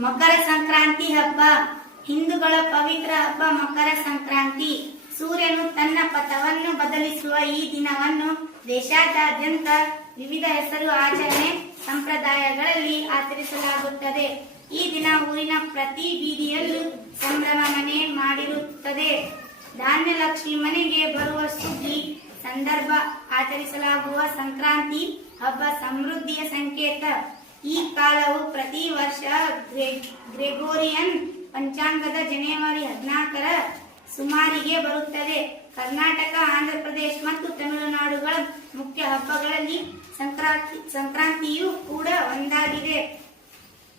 ಮಕರ ಸಂಕ್ರಾಂತಿ ಹಬ್ಬ, ಹಿಂದೂಗಳ ಪವಿತ್ರ ಹಬ್ಬ ಮಕರ ಸಂಕ್ರಾಂತಿ. ಸೂರ್ಯನು ತನ್ನ ಪಥವನ್ನು ಬದಲಿಸುವ ಈ ದಿನವನ್ನು ದೇಶಾದ್ಯಂತ ವಿವಿಧ ಹೆಸರು ಆಚರಣೆ ಸಂಪ್ರದಾಯಗಳಲ್ಲಿ ಆಚರಿಸಲಾಗುತ್ತದೆ. ಈ ದಿನ ಊರಿನ ಪ್ರತಿ ಬೀದಿಯಲ್ಲೂ ಸಂಭ್ರಮ ಮನೆ ಮಾಡಿರುತ್ತದೆ. ಧಾನ್ಯ ಲಕ್ಷ್ಮಿ ಮನೆಗೆ ಬರುವ ಸುಗ್ಗಿ ಸಂದರ್ಭ ಆಚರಿಸಲಾಗುವ ಸಂಕ್ರಾಂತಿ ಹಬ್ಬ ಸಮೃದ್ಧಿಯ ಸಂಕೇತ. ಈ ಕಾಲವು ಪ್ರತಿ ವರ್ಷ ಗ್ರೆ- ಗ್ರೆಗೋರಿಯನ್ ಪಂಚಾಂಗದ ಜನವರಿ ಹದಿನಾಲ್ಕರ ಸುಮಾರಿಗೆ ಬರುತ್ತದೆ. ಕರ್ನಾಟಕ ಆಂಧ್ರ ಪ್ರದೇಶ ಮತ್ತು ತಮಿಳುನಾಡುಗಳ ಮುಖ್ಯ ಹಬ್ಬಗಳಲ್ಲಿ ಸಂಕ್ರಾಂತಿ, ಸಂಕ್ರಾಂತಿಯು ಕೂಡ ಒಂದಾಗಿದೆ.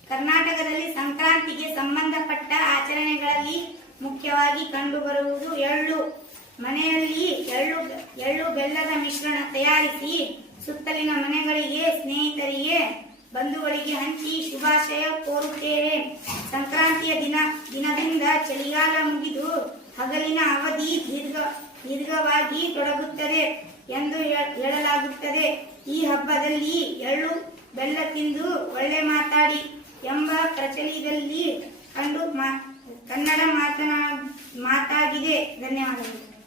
ಕರ್ನಾಟಕದಲ್ಲಿ ಸಂಕ್ರಾಂತಿಗೆ ಸಂಬಂಧಪಟ್ಟ ಆಚರಣೆಗಳಲ್ಲಿ ಮುಖ್ಯವಾಗಿ ಕಂಡುಬರುವುದು ಎಳ್ಳು. ಮನೆಯಲ್ಲಿ ಎಳ್ಳು ಎಳ್ಳು ಬೆಲ್ಲದ ಮಿಶ್ರಣ ತಯಾರಿಸಿ ಸುತ್ತಲಿನ ಮನೆಗಳಿಗೆ ಬಂಧುಗಳಿಗೆ ಹಂಚಿ ಶುಭಾಶಯ ಕೋರುತ್ತೇವೆ. ಸಂಕ್ರಾಂತಿಯ ದಿನ, ದಿನದಿಂದ ಚಳಿಗಾಲ ಮುಗಿದು ಹಗಲಿನ ಅವಧಿ ದೀರ್ಘ, ದೀರ್ಘವಾಗಿ ತೊಡಗುತ್ತದೆ ಎಂದು ಹೇಳ- ಹೇಳಲಾಗುತ್ತದೆ. ಈ ಹಬ್ಬದಲ್ಲಿ ಎಳ್ಳು, ಬೆಲ್ಲ ತಿಂದು ಒಳ್ಳೆ ಮಾತಾಡಿ ಎಂಬ ಪ್ರಚಲಿತದಲ್ಲಿ ಕಂಡು ಕನ್ನಡ ಮಾತನಾ, ಮಾತಾಗಿದೆ. ಧನ್ಯವಾದಗಳು.